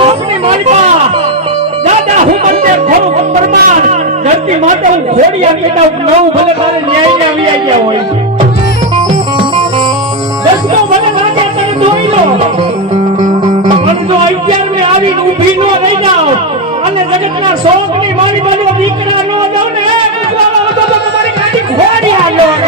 શોકની માલિકા દાદા હું મંદિર ખોરું પરમાર ધરતી માટે હું ઘોડી આપી દઉં નવ ભલે મારે ન્યાય આવી ગયા હોય દસમો ભલે લાગે તને ધોઈ લો પણ જો 11 મે આવીને ઊભી ન રહી જાવ અને જગતના શોકની માલિકાનો દીકરા ન જાવ ને તો તમારી ગાડી ઘોડી આવ્યો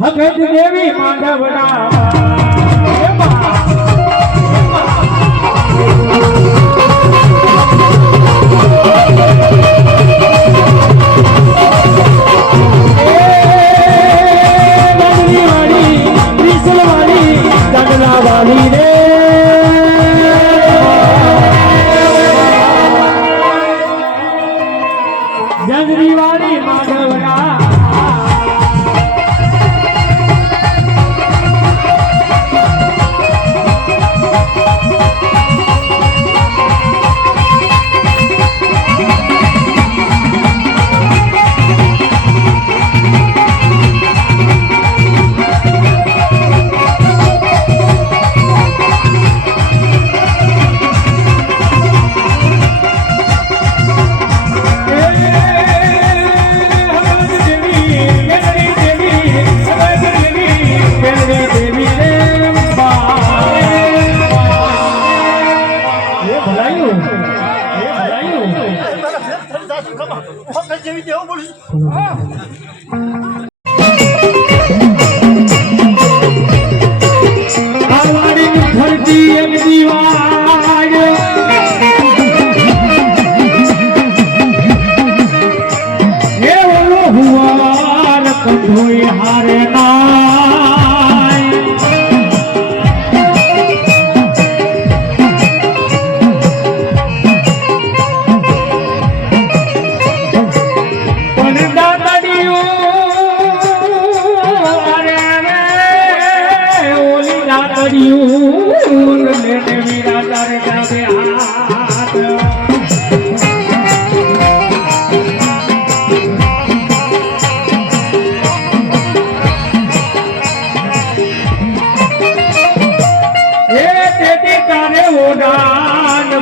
ભગત દેવી માંડવડા વાલી રે જંગરી વાળી માંડવડા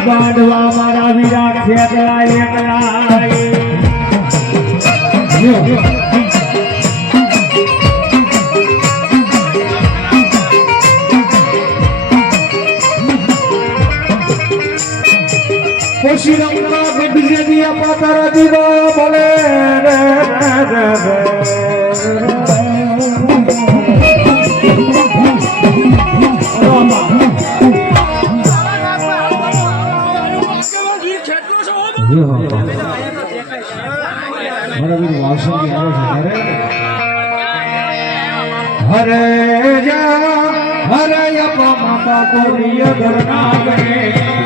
બાંધવા મારા વીરા ખેતલા એકલા ખુશી રંગના ગઢ દિયા પાતારા દીવા ભલે હરે જા હરે અપા માતા કોરિય ધરના કરે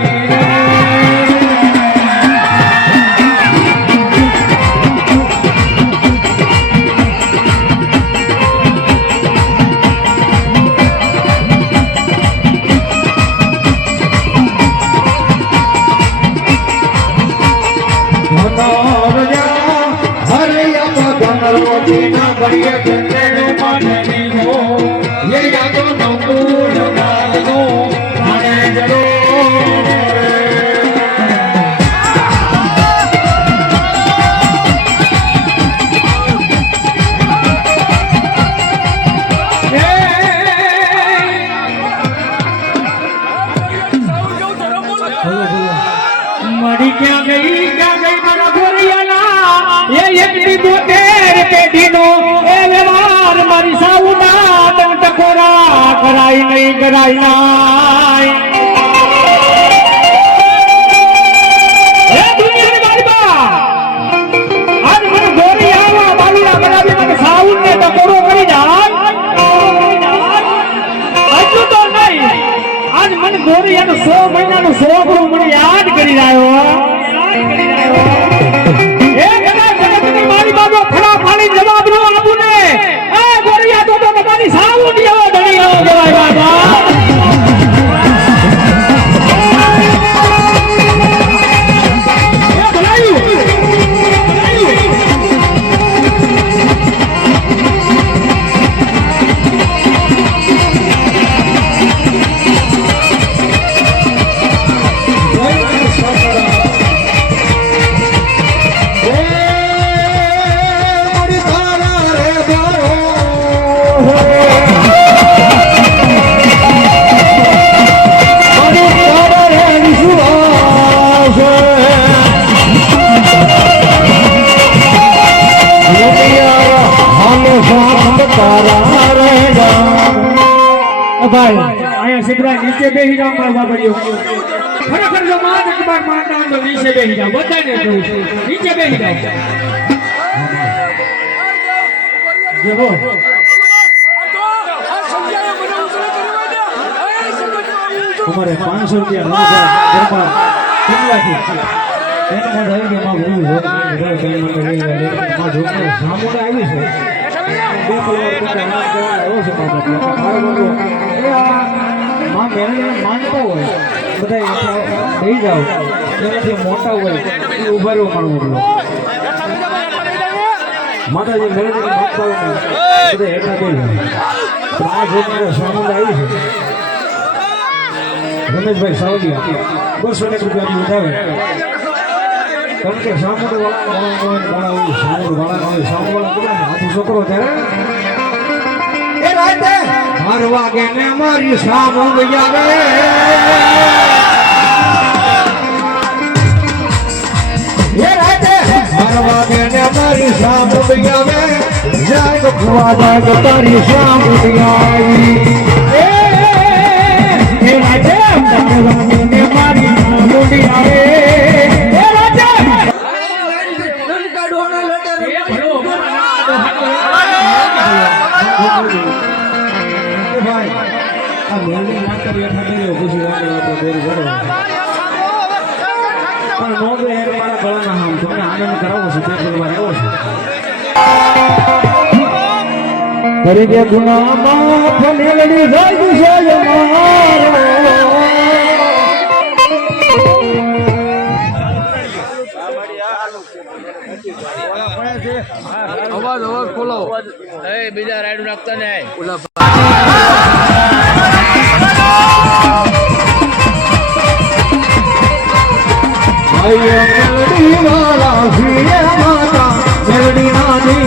કરાય નહીં કરાય નહીં હે દુનિયાની બારીબા આજ મને ગોરી આવા બાલીરા બનાવી મને સાઉન્ડ ને ટકોરો કરી જાય હજુ તો નહીં આજ મને ગોરી એનો 100 મહિનાનો છોકરો મને યાદ કરી રહ્યો એ કદાચ જગતની મારી બાબો ફડા પાણી જવાબ નો આપું ને એ ગોરિયા તો તમારી સાઉન્ડ એવો ધણી નો કહેવાય બાબા ભાઈ અહીંયા સિદ્ધરાજ નીચે બેહી જાવ મારા બાબરીઓ ખરેખર જો માન અકબર માનતા તો નીચે બેહી જાવ બધાને કહું છું નીચે બેહી જાવ જેવો અમારે 500 રૂપિયા દરબાર કેટલાથી એને મને આવી કે માં ભૂલ હોય માં જોકે સામું આવી છે બે કલાક તો આના કરવા આવ્યો છે માં મેરે માનતા હોય બધા બેહી જાવ જેનાથી મોટા હોય એ ઉભા રહ્યો મારું માતાજી મેરે માનતા હોય બધા એટલા બેહી તો આ જોઈને સામું આવી છે રમેશભાઈ સાવલિયા 200 રૂપિયા ઉઠાવે કારણ કે સામુદ વાળા હાથી છોકરો ત્યારે એ રાતે 12 વાગે ને મારી સામુદ આવે એ રાતે 12 વાગે ને મારી સામુદ આવે જાય ભુવા જાય તારી સામુદ આવી એ રાતે 12 વાગે ને મારી સામુદ આવે ભાઈ આ મેલની માતા બેઠા કર્યો ખુશી વાગે તો બેર ઘરે પણ નોંધે હેર મારા ગળાના હામ તમને આનંદ કરાવો છો તે કરવા આવ્યો છું કરી દે ગુનામાં ફમેલડી જાય છે મારો અવાજ ખોલો એ બીજા રાઈડ નાખતા ને ઓલા મેલડી વાલા સીએ માતા મેલડી નાની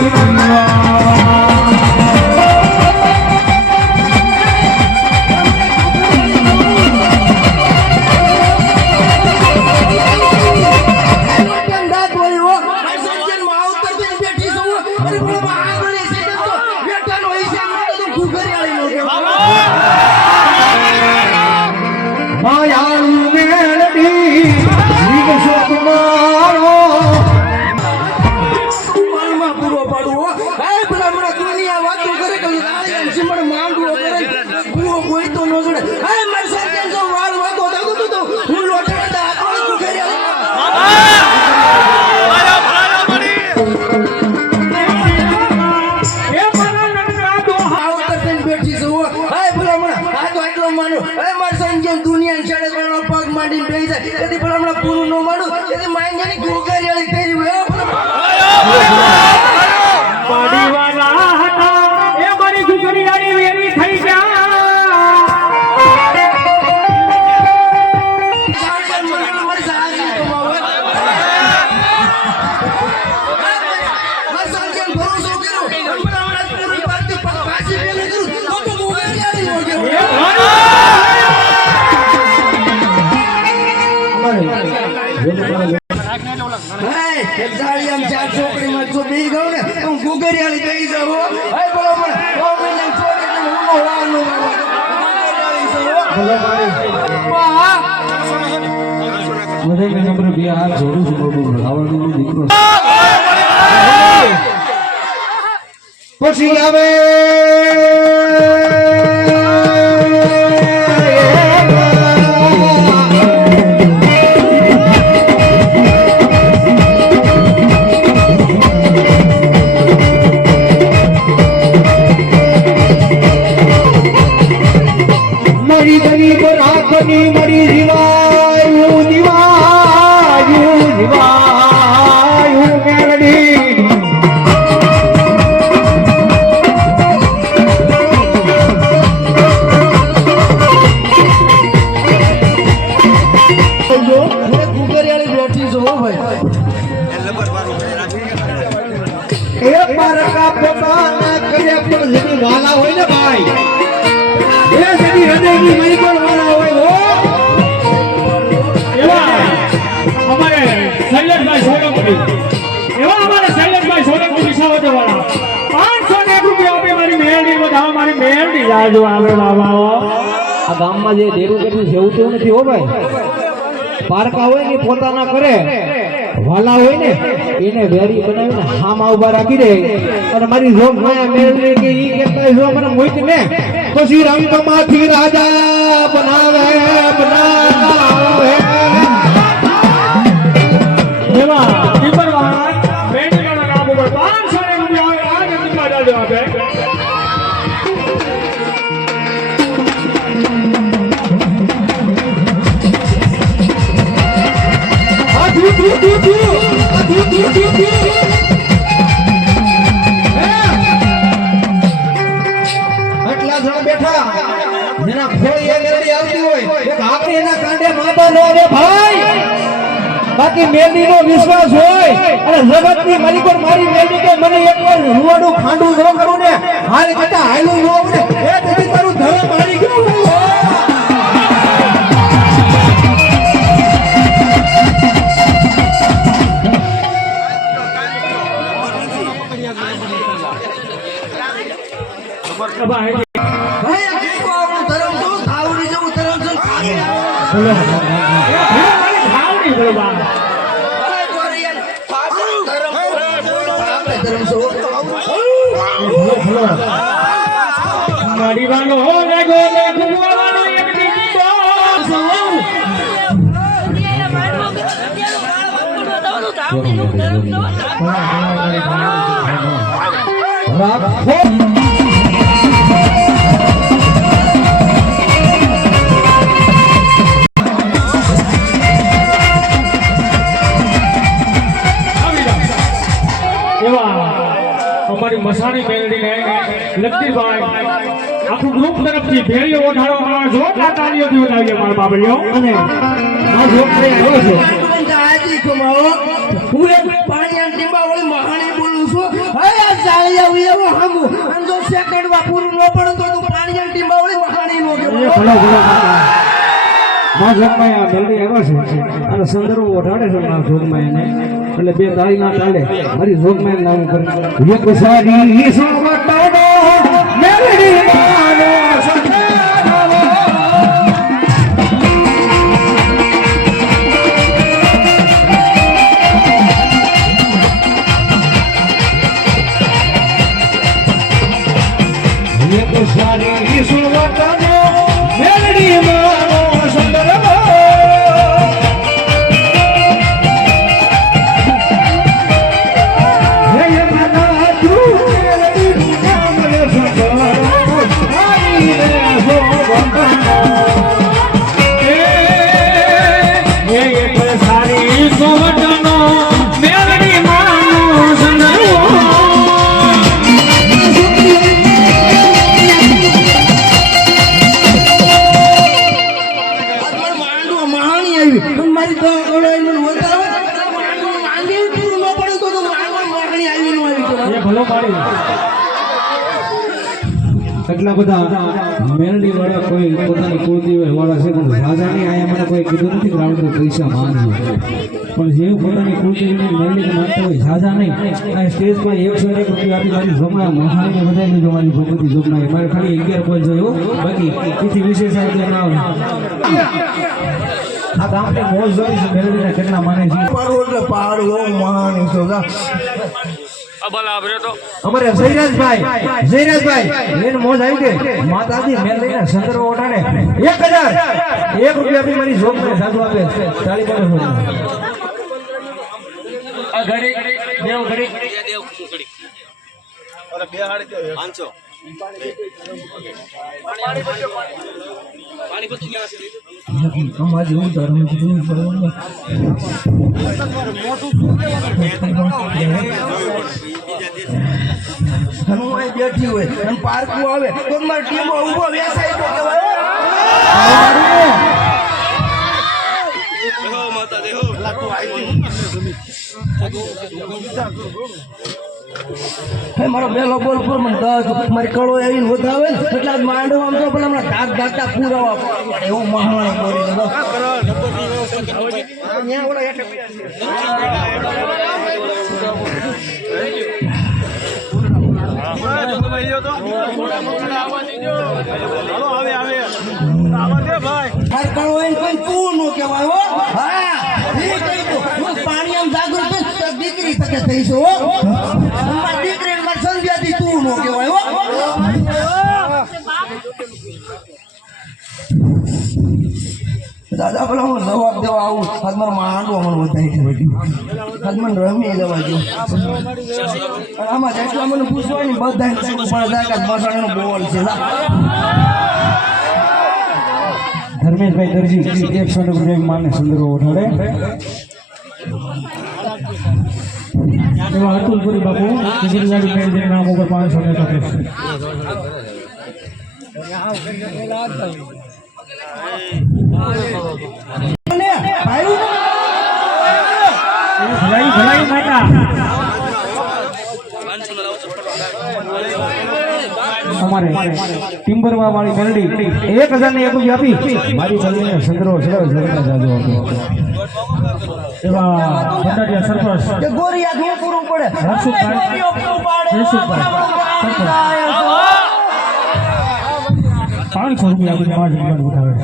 પૂરું ન માનું તેથી માંગેની ગોગરિયાળી થઈ પાડીવાલા હતા એ મારી ગોગરિયાળી વેરી થઈ ગોગરિયાળી થઈ જાવ ભલે મારી બધાને નંબર બે હાથ જોડું છું બાબુ રાવણનો દીકરો પછી આવે મરી ગરીબ રાખની મરી જીવાયું જીવાયું જીવાયું મેલડી એક બારકા પોતાના કર્યા પણ જેની વાલા હોય ને ભાઈ એ જેની હૃદયની મય પણ વાલા હોય હો એવા અમારે શૈલેષભાઈ સોલંકી વિસાવદર વાળા 501 રૂપિયા આપી મારી મેરડી વધાવો મારી મેરડી જાજો આવે બાબા આ ગામમાં જે દેરું કેટલું જેવું તેવું નથી હો ભાઈ પારકા હોય ને પોતાના કરે વાલા હોય ને એને વેરી બનાવીને હામાં ઉભા રાખી દે અને મારી જોગ માયા મેળવી કે ઈ કેટલા જો મને મોઈત ને પછી રંગમાંથી રાજા બનાવે એવા ટીપરવાળા મેરડીના નામ ઉપર 501 રૂપિયા આવે આ નંદીમાં જાજો આપે આટલા જણ બેઠા જેના ખોળી એ મેલડી આવતી હોય એક આપણે એના કાંડે માતા નો આવે ભાઈ બાકી મેલડી નો વિશ્વાસ હોય અને જગતની માલિકો મારી મેલડી કે મને એક વાર રૂવાડું ખાંડું ન કરું ને હાલ કટા હાલું ન આવડે એ તેથી તારું ધર્મ મારી ગયું ભાઈ ભાઈ આ કેકો આપણું ધર્મ તો થાવડી જેવું ધર્મ છે ખાવડી બોલો બા અરે ગોરિયન પાછળ ધર્મ આપણે ધર્મ છો મારી વાનો રે ગોલે કુવાનો એક દીદી બોસ રાખો અમારી મસાણી મેલડીને લક્ષ્મીભાઈ આખું ગ્રુપ તરફથી ભેળીઓ ઓઢાડવામાં આવે જોરદાર તાળીઓથી વધાવીએ મારા બાબલીઓ અને આ જોકરે આવ્યો છે હાજી કમાવો હું એક પાણીયા ટીંબાવળી મહાણી બોલું છું હે આ ચાળિયા એવો હમુ અને જો સેકન્ડ માં પૂરું ન પડે તો તું પાણીયા ટીંબાવળી મહાણી નો એ ભલો માં જોગમાં આ મેલડી આવ્યો છે અને સંદર્ભ ઓઢાડે છે માં જોગમાં એને એટલે બે તાળી ના ચાલે મારી જોગમાં નામ કરે એક સારી સોવટાડો મેલડી માનો સંસારો એક સારી સોવટાડો મેલડી માનો સંસારો મારી તો ઓળાઈ મને વધારે માંગે પૂરું ન પડે તો મહાણી આવી નો આવી એ ભલો મારી એટલા બધા મેલડી વાળા કોઈ પોતાની કુળદેવી વાળા છે પણ રાજાની આયા મને કોઈ કીધું નથી કે રાવણ પૈસા માંગ્યો પણ જેવું પોતાની કુળદેવીની મેળવી માનતા હોય ઝાઝા નહીં આ સ્ટેજ પર 101 રૂપિયા આપી મારી જોગના મહારાણી બધાને જો મારી ભગવતી જોગના મારે ખાલી 11 પોઈન્ટ જોયો બાકી તેથી વિશેષ આ ના આવે આ ગામની મોજ જોઈ છે મેળવીને કેટલા માને છે પાડો એટલે પાડો માણી છો જા અમારે જયરાજભાઈ એન મોજ આવી ગઈ માતાજી મેલ લઈને સંદર્ભ ઓઢાને 1001 રૂપિયા આપી મારી જોગને સાધુ આપે તાળી પાડો આ ઘડી દેવ ઘડી અમારી હું ધર્મ કીધું પડવાનું હનુમાન બેઠી હોય અને પારકું આવે તો મારી ટીમો ઊભો વેસાઈ તો કહેવાય હે મારો બેલો બોલ પર મને દસ મારી કળો આવીને વધાવે ને એટલે આજ માંડો આમ તો પેલા હમણાં ધાક ધાકતા પૂરાવા પડે એવું મહારાણી બોલી દીધો મારી કળો આવીને કોઈ તું નો કહેવાય હો હા એ કહી દો હું પાણી આમ જાગૃત થઈશ દીકરી તકે થઈશ હો મારી દીકરી ને મારી સંધ્યાથી તું નો કહેવાય હો દાદા પેલા હું જવાબ દેવા આવું આજ મારો માંડવો મને વધારી છે બધી આજ મને રમી લેવા દો આમાં જેટલા મને પૂછવાની બધા મસાણાનો બોલ છે ધર્મેશભાઈ દરજી 100 રૂપિયા માને સંદર્ભ ઓઢાડે એવા અતુલપુરી બાપુ ગુજરાતી મેળવીને નામ ઉપર 500 ને ભલાઈ માતા અમારે ટિમ્બરમાં વાળી મેલડી 1000 ને 1 રૂપિયા આપી મારી બલીને સંદરો છેડો જગતના જાદુ હતો એવા બંડારિયા સરપંચ કે ગોરિયા ઘે પૂરું પડે હર્ષુભાઈ સરપંચ 500 રૂપિયા આપી મારી જીવન ઉઠાવે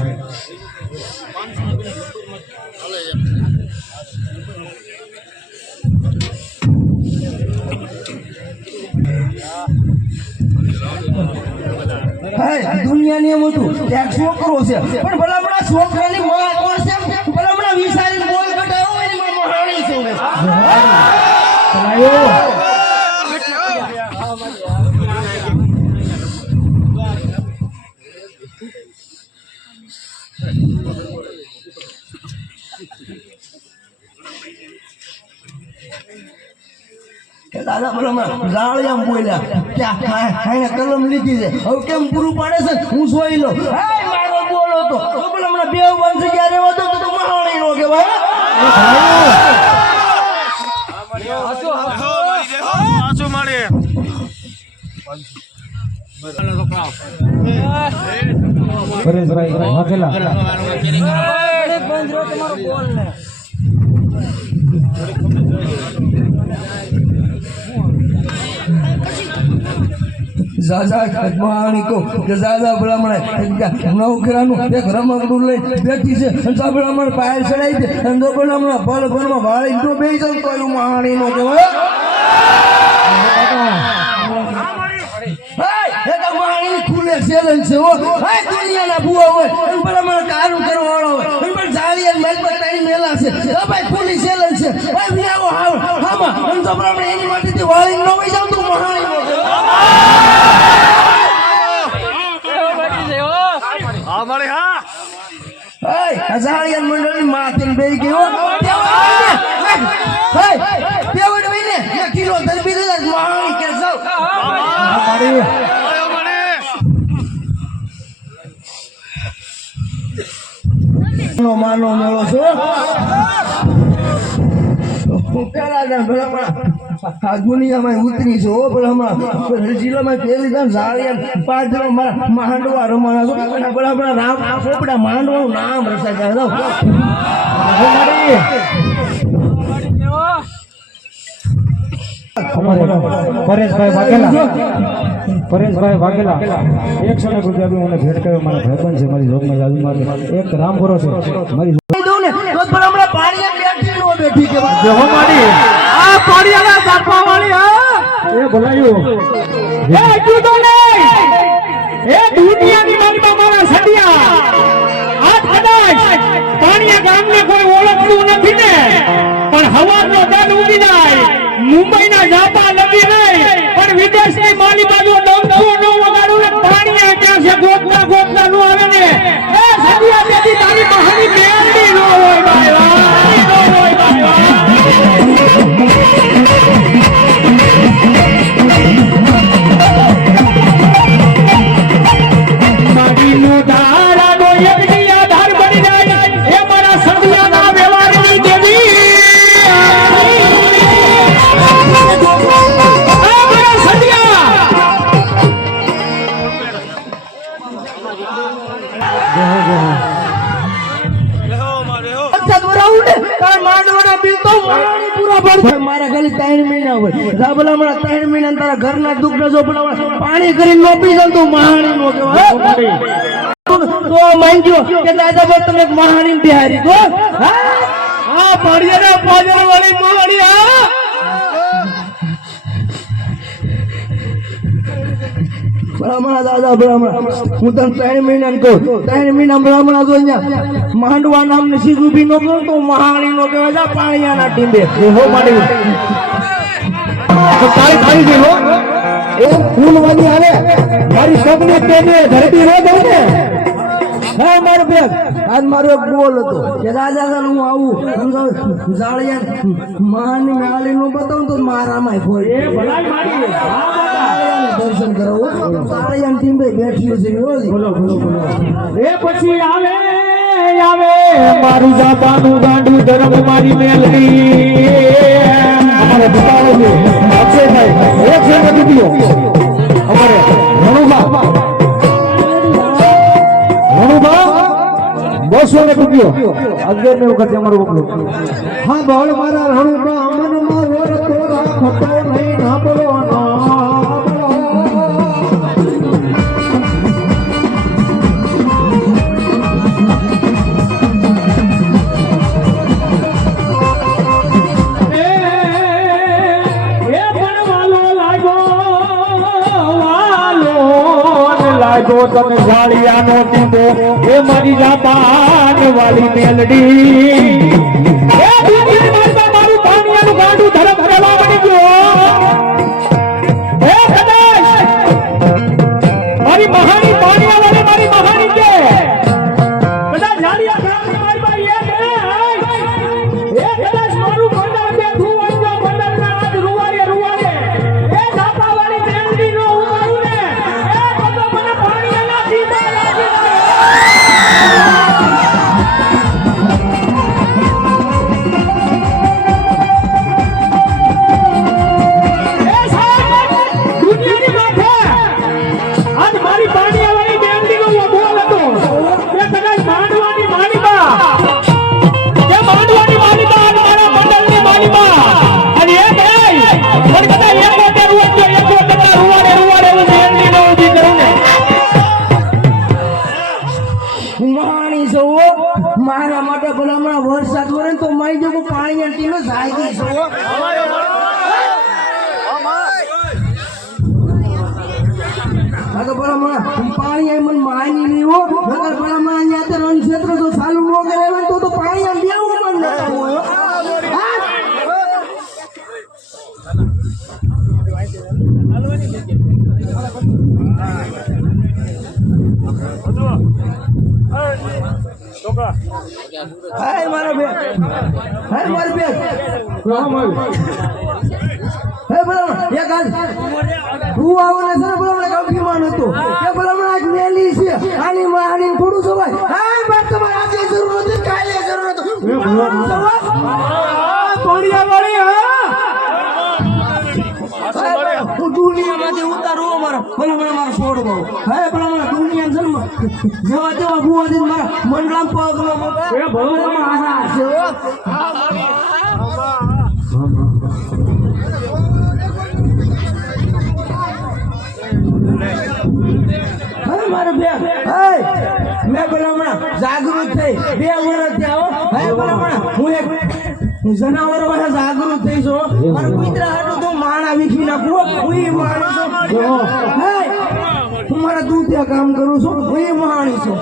દુનિયાની એમ હતું ત્યાં છોકરો છે પણ ભલામણા છોકરાની માં કોણ છે ભલામણા વિચારીને બોલ કટાયો હોય ને મારા મહારાણી છે દાદા ભલામણા રાળિયામ બોલ્યા ત્યાં કલમ લીધી છે હવે કેમ પૂરું પાડે છે હું સોઈ લો મારો બોલો તો ભલામણા બે બનશે ક્યાં રહેવા દો તો મહારાણી નો કહેવાય પરેશભાઈ વાઘેલા ઝાઝા મહારાણી કહો કે ઝાઝા ભલામણા નવકરાનું એક રમકડું લઈ બેઠી છે અને ભલામણ પાયર ચડાવી છે અને જો ભલામણા ભલ ભરમાં વાળી જો બે જાઉં તો એનું મહારાણી નો કહેવાય ખુલે સેલન છે હો દુનિયાના ભૂવા હોય અને ભલામણ કારું કરવા વાળો હોય પણ જાળી અને મલબતાની મેલા છે ભાઈ ખુલી સેલન છે ભાઈ વિયાવો હામાં અને જો ભલામણ એની માટેથી વાળી ન વઈ જાઉં તો મહારાણી નો હજારિયા મંડળની માથે બેહી ગયો પેવડ વઈને 1 કિલો ધરબી દે મહારાણી કે જાવ માનો મેળો છો આ દુનિયામાં ઉતરી છે ઓ પણ હમણાં જિલ્લામાં પહેલી જાણ ઝાડિયા 5 જણા મારા માંડવા રમાના છો અને બરાબર રામ પોપડા માંડવાનું નામ રસાય જાય અમારે પરેશભાઈ વાઘેલા 100 રૂપિયા બી મને ભેટ કર્યો. મારા ભાઈબંધ છે, મારી જોગમાં આજુબાજુ એક રામપુરો છે મારી દઉં ને તો પણ હમણાં પાણી બેઠી નો બેઠી કે જો મારી આ પાડિયાના દાખવા વાળી હા એ બોલાયું એ કીધો નહીં એ દુનિયાની માલમાં મારા સડિયા આજ કદાચ પાણીયા ગામને કોઈ ઓળખતું નથી ને પણ હવારનો દન ઉડી જાય મુંબઈના જાપા લગી નહીં પણ વિદેશની માલી બાજુ ડંકો નો વગાડું ને પાણીયા ક્યાં છે ગોતના નો આવે ને એ સડિયા તેથી તારી મહાની મેળડી નો હોય ભાઈ નો હોય ભાઈ માટીનો ધારા નો યજ્ઞ આધાર બની જાય એ મારા સદિયાના વ્યવહારની દેવી આ મારા સદિયા મારા ખાલી 3 મહિના હોય રાબલા હમણાં 3 મહિના તારા ઘરના દુઃખ જો પણ પાણી કરીને નોપી જાવ તો મહાણી નો કહેવાય તો માંગ્યો કે દાદા ભાઈ તમે મહાણી બિહારી તો હા પાડિયાના પાદર વાળી મહાણી હા બ્રાહ્મણા દાદા બ્રાહ્મણા હું તને 3 મહિના કહું 3 મહિના બ્રાહ્મણા જો અહીંયા માંડવા નામને સીધું બી નો કહું તો મહાણી નો કહેવાય પાણીયાના ટીંબે હો માડી તો તારી જે હો એ ફૂલ વાળી આવે મારી સગને તેને ધરતી નો દઉં ને હા મારો બેગ આજ મારો એક બોલ હતો કે દાદા સર હું આવું જાળિયા મહાની મેળાલી નું બતાવું તો મારામાં ખોઈ એ ભલાઈ મારી દર્શન કરાવું જાળિયા ટીંબે બેઠી છે બોલો એ પછી આવે મારું જાપાનું ગાંડું ધર્મ મારી મેલડી અમારે બતાવો છે અક્ષયભાઈ 100 રૂપિયો અમારે રણુબા 200 રૂપિયો 11 વખત અમારું ઉપલું હા બોલ મારા રણુબા મનમાં રોર તો રાખતો નહીં ના બોલો તને જાળિયાનો ટીંબો એ મારી જાપાન વાળી મેલડી એ દુનિયાની માલમાં મારું પાણીયાનું ગાંડું ધરમ કરવા બની ગયો એ કદાચ મારી મહાની પાણીયા વાળી મારી મહાની છે કદાચ જાળિયા ગામની માલમાં એ કદાચ મારું બંદર બેઠું હોય તો બંદરના આજ રૂવાડે એ જાપા વાળી મેલડી નો ઉતારું ને એ તો મને પાણીયાના સીધા લાગી મારા માટે ભલામણા વરસાદ વરે તો મારી જો પાણી ટીનો જાય છો આ તો ભલામણા પાણી આઈ મન માની નહીં હો નકર ભલામણા અહીંયા તો રણ ક્ષેત્ર તો ચાલુ નો કરે તો પાણી આમ બેવું મન નતા હોય હાય મારો બે હાય મારો બે હે બોલો એક આજ હું આવને સર બોલો મને કાફી માન હતો કે બોલો મને આજ મેલી છે આની માની થોડું સવાય હાય બાત તમારે આજે જરૂર નથી કાલે જરૂર નથી પાણીયા વાળી હું દુનિયામાંથી ઉતારું અમારો ભલે મને મારો છોડ બહુ હે ભલે મને દુનિયા જન્મ જેવા તેવા ભુવાજી મારા મંડળામ પગલો એ ભલે મારા છે મેં ભલામણા જાગૃત થઈ 2 વર્ષ થયા હો. હે ભલામણા હું એક જનાવર વાળા જાગૃત થઈ છો. મારા કૂતરા હાટું તો માણા વીખી નાખું. હું ઈ માણસ છું. હે હું મારા દૂધિયા કામ કરું છું. હું ઈ માણી છું.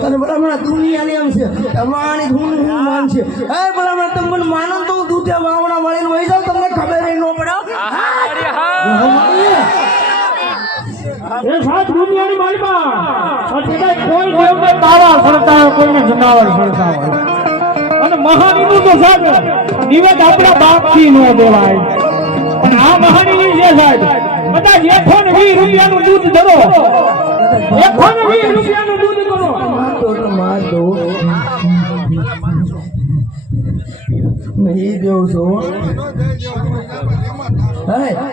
તને ભલામણા દુનિયાની એમ છે માણી હું માન છે. હે ભલામણા તમે મને માનો તો હું દૂધિયા વાવણા વાળીને વહી જાઉં. તમને ખબર ન પડે. એ સાત દુનિયાની માલિકા અત્યારે કોઈ કોઈને તારા ફરતા હોય, કોઈને જનાવર ફરતા હોય. અને મહાનીનું તો સાહેબ નિવેદ આપણા બાપથી ન દેવાય. પણ આ મહાનીની જે સાહેબ કદાચ 120 રૂપિયાનું દૂધ ધરો, 120 રૂપિયાનું દૂધ કરો. માર દો નહીં દેવ છો.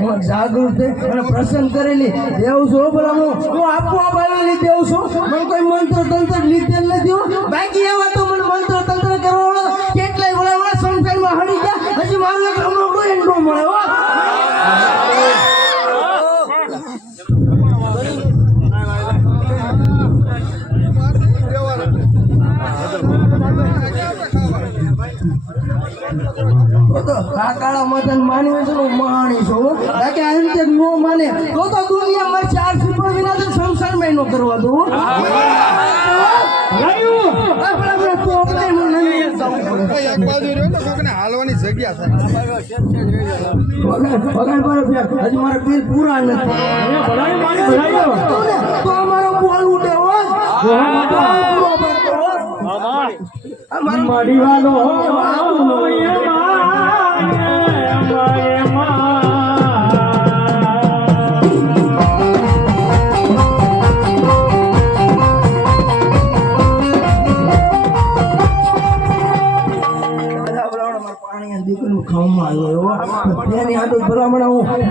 હું જાગૃત અને પ્રસન્ન કરેલી દેવ છું. બોલા હું આપોઆપ આવેલી દેવ છું. મને કોઈ મંત્ર તંત્ર લીધેલ નથી. બાકી એવા તો મને મંત્ર તંત્ર કરવા કેટલાય બોલા સંસારમાં હળી ગયા. હજી મારું એક હમણાં કોઈ ન મળે હો. આ કાળા મતન માનવી છે મહાણી છો. બાકી એમ તે નો માને તો દુનિયા મારે 4 ફૂટ વિના તો સંસારમાં નો કરવા દઉં. હાલવાની જગ્યા થાય. હજી મારા બિલ પૂરા નથી. તો અમારો બોલ ઉડે મારી વાલો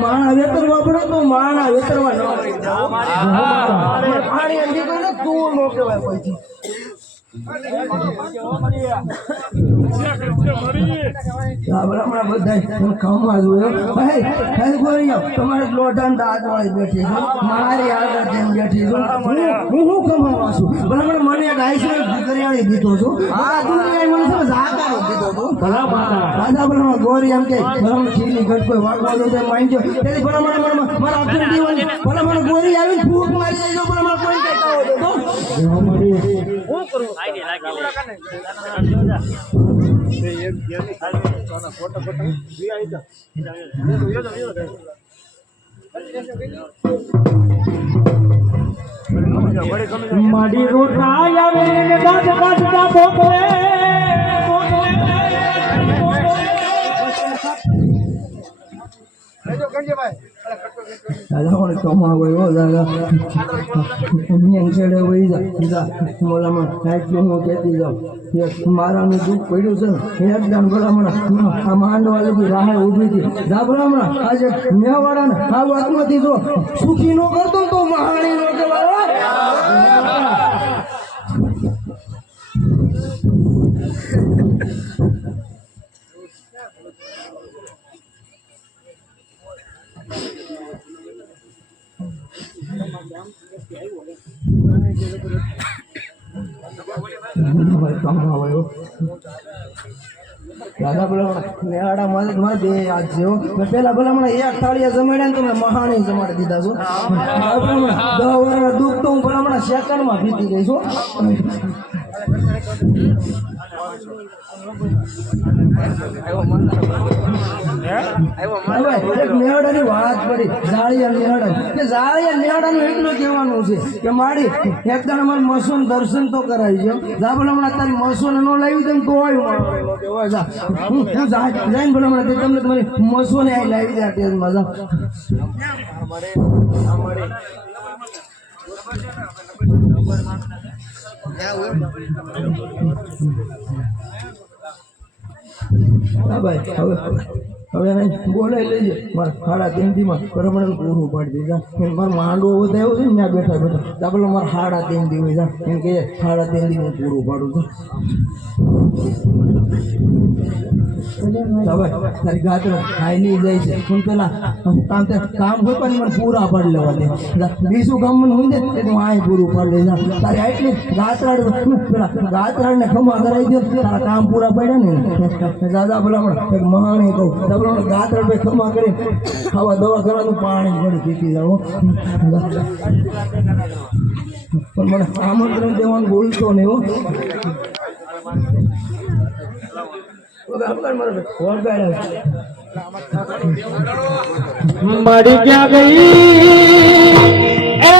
માણા વેતરવા પડે તો માણા વેતરવા ન પાણી દીકરીને તું નો કહેવાય પછી. તમારે લોઢાન દાંત વાળી બેઠી છું. મારી આગળ જેમ બેઠી છું. હું કમાવા છું. બરાબર મને એક આઈસર દીકરીયાળી દીધો છું. આ દુનિયા મને છે જાકારો દીધો છું. રાજા બરાબર ગોરી એમ કે બરાબર ખીલી ઘટ કોઈ વાગવાનો છે માંડ્યો તેથી બરાબર મારા અખર દીવાન બરાબર ગોરી આવીને ફૂક મારી દેજો. બરાબર કોઈ કહેતા હોય તો મારી રોટલા આવે ને દાદ કાઢતા ભોગવે દાદા મને કમાવો એવો દાદા છેડે વહી જા બોલામણ સાહેબ હું કહેતી જાઉં મારાનું દુઃખ પડ્યું છે ને એકદમ બોલામણ આ માંડવા લગી રાહે ઊભી હતી જા બોલામણ આજે મેવાડાને આ વાતમાંથી જો સુખી નો કરતો તો મહાણી નો કહેવાય. દાદા ભલામણ નેહાડા માલિકમાં બે યાદ છે. પેલા ભલામણ એક થાળીયા જમાડ્યા ને તમે મહાણી જમાડી દીધા છો. 10 વર્ષ દુઃખ તો હું ભલામણ સેકન્ડમાં પીતી ગઈ છું. નેહડાની વાત પડી જાળિયા નેહડા કે જાળિયા નેહડાનું એટલું કહેવાનું છે કે મારી એક દાડે મારે મસૂન દર્શન તો કરાવી છે. જા બોલે હમણાં તારી મસૂન ન લાવી તેમ તો હું જઈને બોલે હમણાં તમને તમારી મસૂન અહીં લાવી દે ટેસ્ટમાં જા. હવે બોલાઈ લેજે મારા 3:30 બરાબર પૂરું પાડી દીધા. મારે માંડવો વધાયો છે ને ત્યાં બેઠા બેઠા દાખલો મારે 3:30 હોય જા એમ કે 3:30 પૂરું પાડું છું. હવે તારી ગાતર ખાઈ નહીં જાય છે હું પેલા કામ હોય પણ મને પૂરા પાડી લેવા દે બીજું કામ મને હોય ને તે હું આ પૂરું પાડી લઈ તારી આટલી ગાતરાડ પેલા ગાતરાડને ખમા કરાવી દો તારા કામ પૂરા પડ્યા ને દાદા ભલામણ એક મહાણી કહું ભલામણ ગાતરાડ ભાઈ ખમા કરી ખાવા દવા કરવાનું પાણી ઘડી પીતી જાઓ પણ મને આમંત્રણ દેવાનું બોલતો નહીં હો મરી ક્યાં ગઈ એ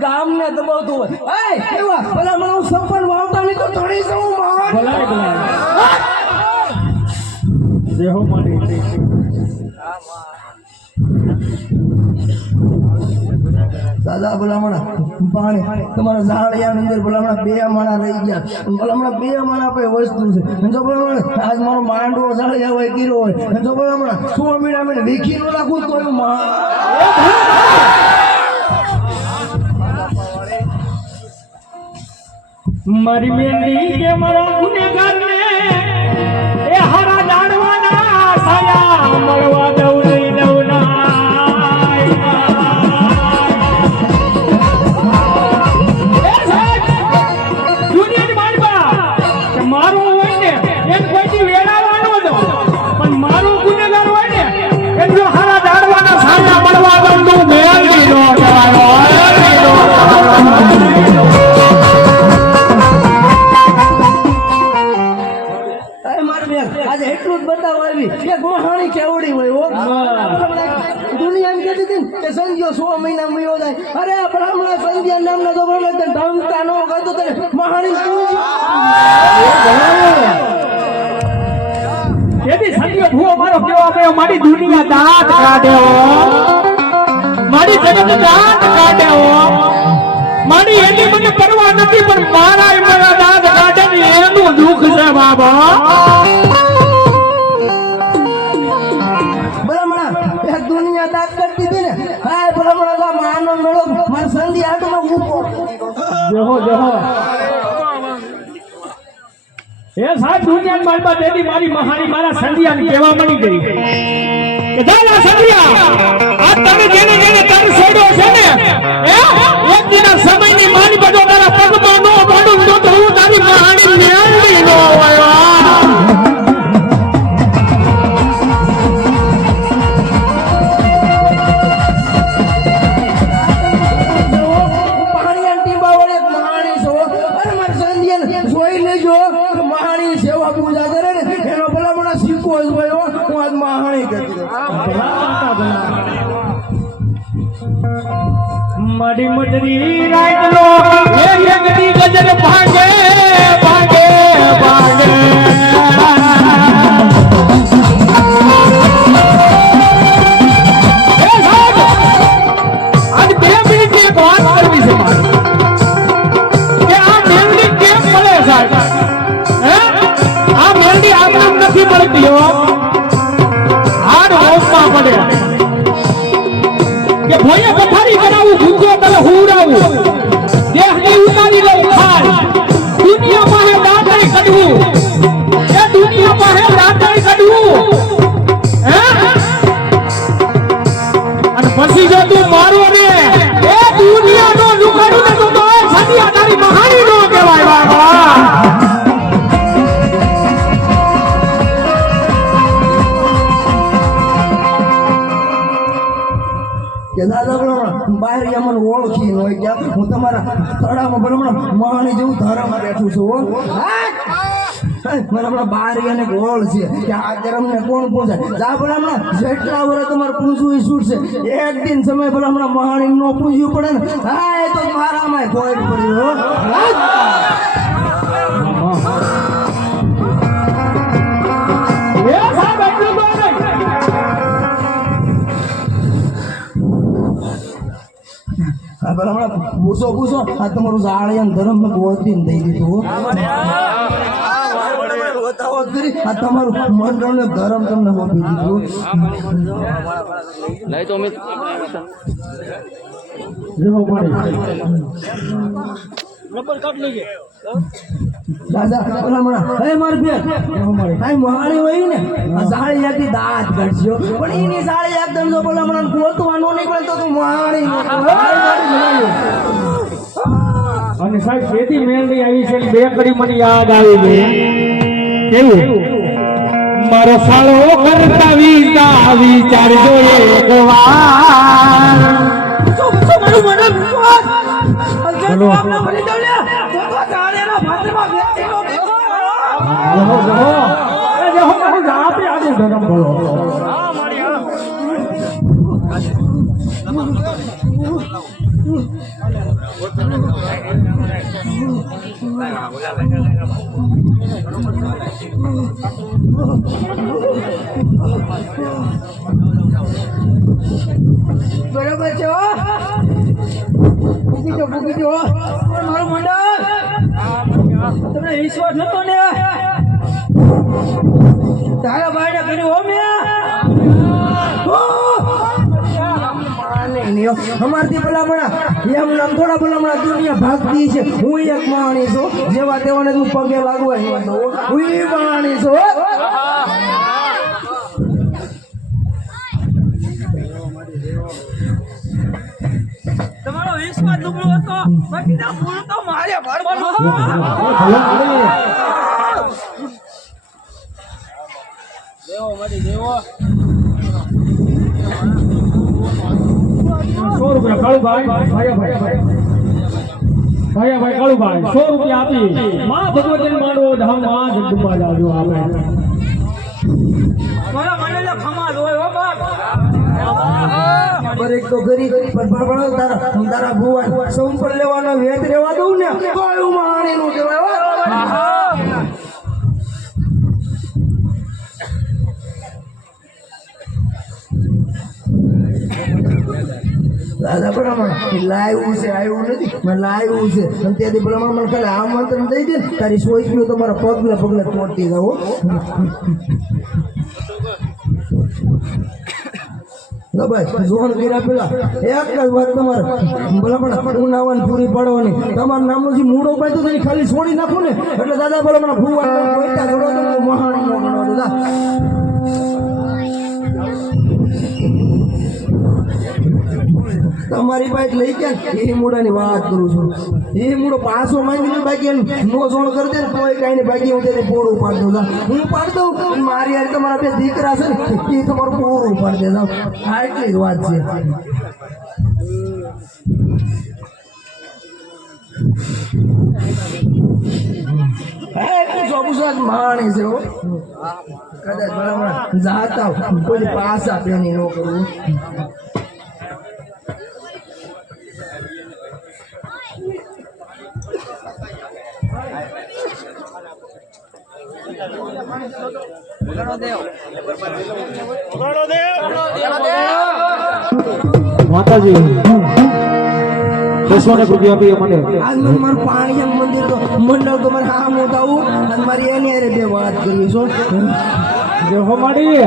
ગામ ને દબાવતું હોય એવા પેલા મને સંપન્ન વાવતા નહીં તો થોડી જવું દાદા ભલામણા પાણી તમારા ઝાડિયાની અંદર ભલામણા 2 માણા રહી ગયા ભલામણા 2 માણા પર વસ્તુ છે જો ભલામણા આજ મારો માંડવો ઝાડિયા હોય કીરો હોય જો ભલામણા 100 મીણા મને વીખી નો રાખું તો એનું મારી મેલી કે મારા ગુનેગાર ને એ હારા જાણવાના સાયા મળવા દઉં નહીં દઉં ના દુનિયાની માણબા કે મારું હોય ને એમ કોઈથી વેડાવાનો હતો પણ મારું ગુનેગાર હોય ને એમ જો હારા જાણવાના સાયા મળવા દઉં તું મેળવી નો કહેવાય આજે એટલું જ બતાવ આવી એક મહાણી કેવડી હોય દુનિયા એમ કહેતી હતી કે સંજ્યો 100 મહિના મયો જાય અરે બ્રાહ્મણ સંજ્યા નામનો તો ઢંકા નો કરતો તને મહાણી તેથી સંજ્યો ભૂવો મારો કેવો ગયો મારી દુનિયા દાંત કાઢ્યો મારી જગત દાંત કાઢ્યો મારી એની મને પરવા નથી પણ મારા દાંત કાઢે ને એનું દુઃખ છે બાબા દુનિયા દાંત કરતી હતી ને હા ભલા માનો મેળો મારા સંધિ આટલો ઊભો જહો એ સાહેબ દુનિયાની માલબા દેદી મારી મહાની મારા સંધિયાને કહેવા મળી ગઈ કે દાદા સંધિયા આ તમે જેને તન છોડ્યો છે ને એક દિના સમયની માની બધો તારા પગમાં નો પડું તો હું તારી મહાની મેળવી નો આવ્યો જોઈ લેજો મહાણી સેવા પૂજા કરે ને એનો ભલા મને શીખવો જ હોય હું આજ મહાણી કરતી મડી મડરી રાત લો એ ગડી ગજર ભાગે ભાગે ભાગે આજ 2 મિનિટ ની વાત કરવી છે મારે કે આ મેલડી કેમ મળે સાહેબ આ મેલડી આમ નથી મળતી હો હાડ હોમમાં પડે કે ભોય પથારી કરાવું ભૂખો તને હુરાવું દેહની ઉતારી લઉં ખાય દુનિયા પાસે દાંતઈ કાઢવું એ દુનિયા પાસે દાંતઈ કાઢવું અને પછી જો તું મારો રે એ દુનિયાનો લુખાડું ને તું તો સદિયા તારી મહાની નો કહેવાય બાબા કે દાદા ભલા બહાર અમને ઓળખી હોય કે હું તમારા તળામાં ભલા મહાણી જેવું ધારામાં બેઠું છું મને હમણાં બાર અને ગોળ છે કે આ કરમને કોણ પૂછાય જા ભલા હમણાં જેટલા વર્ષ તમારે પૂછવું એ છૂટશે એક દિન સમય ભલા હમણાં મહાણી નો પૂછવું પડે ને હા એ તો મારામાં કોઈ પડ્યો એ સાહેબ એટલું બોલ નહીં. હા ભલા હમણાં પૂછો આ તમારું જાળિયાન ધર્મ ગોતીને દઈ દીધું આ તમારું મંડળ ધર્મ તમને આપી દીધું નહીં તો અમે જેવો પડે દાદા ભલા હમણાં હે માર બેન કાંઈ મહાણી હોય ને આ જાળી એકથી દાંત કાઢશો પણ એની જાળી એકદમ જો ભલા હમણાં ગોતવાનું નીકળે તો તું મહાણી અને સાહેબ ખેતી મેળવી આવી છે બે કરી મને યાદ આવી ગઈ કેવું મારો સાળો કરતા વિચારજો એક વાર બરોબર છે ભૂકી જો મારું મંડળ તમને વિશ્વાસ નતો ને તારા ભાઈને કર્યું હો મેં અમારથી ભલામણા એમ નામ થોડા ભલામણા દુનિયા ભાગતી છે હું એક માણી છું જેવા તેવાને તું પગે લાગવા હું માણી છું તમારો વિશ્વાસ દુબળો હતો બાકી ના ફૂલ તો મારે ભરવાનો દેવો મારી દેવો 100 રૂપિયા કાળુભાઈ ભાઈ કાળુભાઈ 100 રૂપિયા આપી માં ભગવતી માંડવો ધામમાં જગદંબા જાજો આપણે મારા મને ખમાદ હોય હો બાપ એક તો ગરી પણ તારા ભુવન સંપર લેવાનો વેત રહેવા દઉં ને કોઈ માણી નું કહેવાય દાદા પણ લાવ્યું છે આવ્યું નથી મેં લાવ્યું છે અને ત્યાંથી પેલા મને ખાલી આમંત્રણ દઈ દે તારી સોચીઓ તમારા પગલે તોડતી જાઓ જોન કર્યા પેલા એક જ વાત તમારે ભલા પણ ઉનાવન પૂરી પાડવાની તમારું નામનો જે મૂળો પાડ્યો તો ખાલી છોડી નાખું ને એટલે દાદા ભલા મને ભૂવા મહાણી નો ગણો દાદા તમારી પાસે લઈ ગયા એ મૂળાની વાત કરું છું એ મૂળો પાછો માંગી લે બાકી નો જોણ કરી દે કોઈ કઈ ને બાકી હું તેને પોરું પાડી દઉં હું પાડી દઉં મારી યાર તમારા બે દીકરા છે ને એ તમારું પોરું પાડી દે આ એટલી જ વાત છે માણી છે કદાચ બરાબર જાતા કોઈ પાસા પેની ન કરવું માતાજી 200 રૂપિયા આપી મને આજ મને મારું પાણી મંદિર તો મંડળ તો મારે આમ ઉતાવું અને મારી એની હારે બે વાત કરવી છો જે હો માડી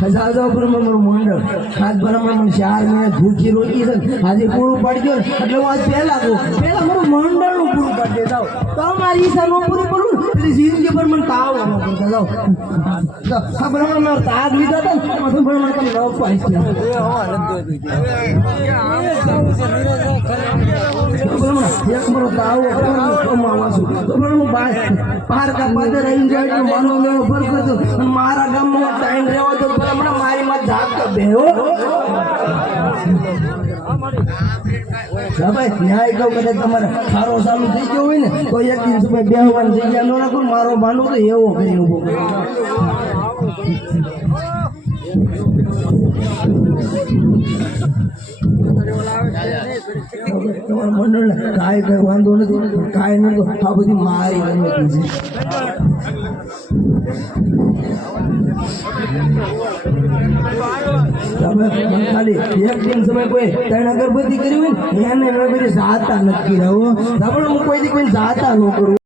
ખજાજો પર મારું મંડળ આજ બરાબર મને 4 મહિના ભૂખી રોકી છે આજે પૂરું પાડી દો એટલે હું આજ પહેલા મારું મંડળ નું પૂરું પાડી દેતા તો મારી ઈચ્છા નો પૂરી કરું એટલે જિંદગી પર મને તાવ ન કરતા જાઓ આ બરાબર મેં તાગ લીધા હતા ને પછી મને તમે નવ પાઈસ એક મારો તાવો કમાવા છું તો પણ હું પારકા પાદર એન્જોય તો માનો લેવો ફર કરતો અને મારા ગામમાં ટાઈમ રહેવા તો હમણાં મારી માં જાગ કર દે હો ભાઈ ન્યાય કહું કદાચ તમારે સારો ચાલુ થઈ ગયો હોય ને તો એક દિવસ મેં બેહવાની જગ્યા ન રાખું મારો માનું તો એવો કરી ઉભો તમારા મંડળ કાંઈ કઈ વાંધો નથી કાંઈ નહીં તો આ બધી મારી ગણતી છે ખાલી એક દિન સમય કોઈ ત્રણ અગરબત્તી કરી હોય ને એને મેં બધી જાતા નક્કી રહો આપણે હું કોઈથી કોઈ જાતા ન કરું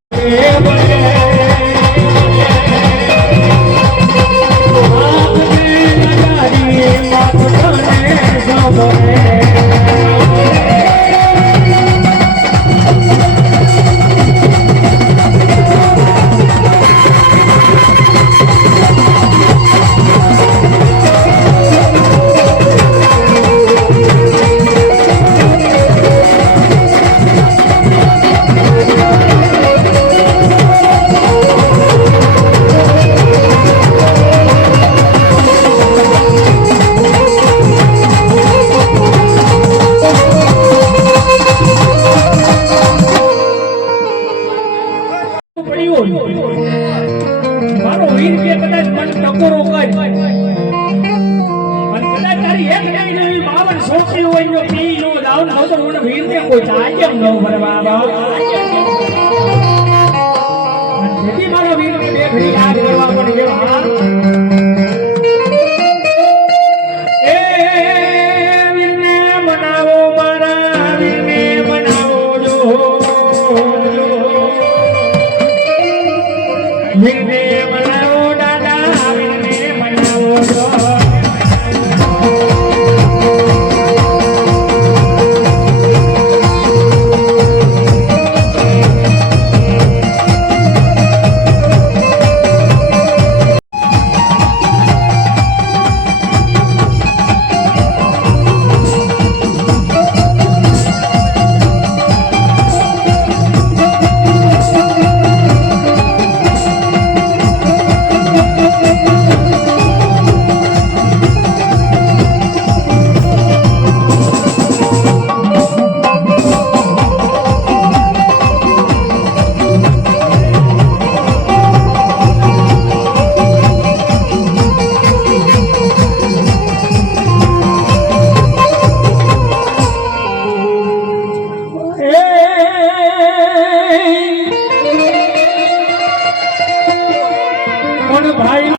મારો વીર કે કદાચ મન ટકોરો કર અને કદાચ તારી એક નહીં નવી 52 છોકરી હોય જો પી નો દાવ ને તો મને વીર ને કોઈ તાજમ ન ભરે બાબા જેથી મારો વીર કે બે ઘડી યાદ કરવા પણ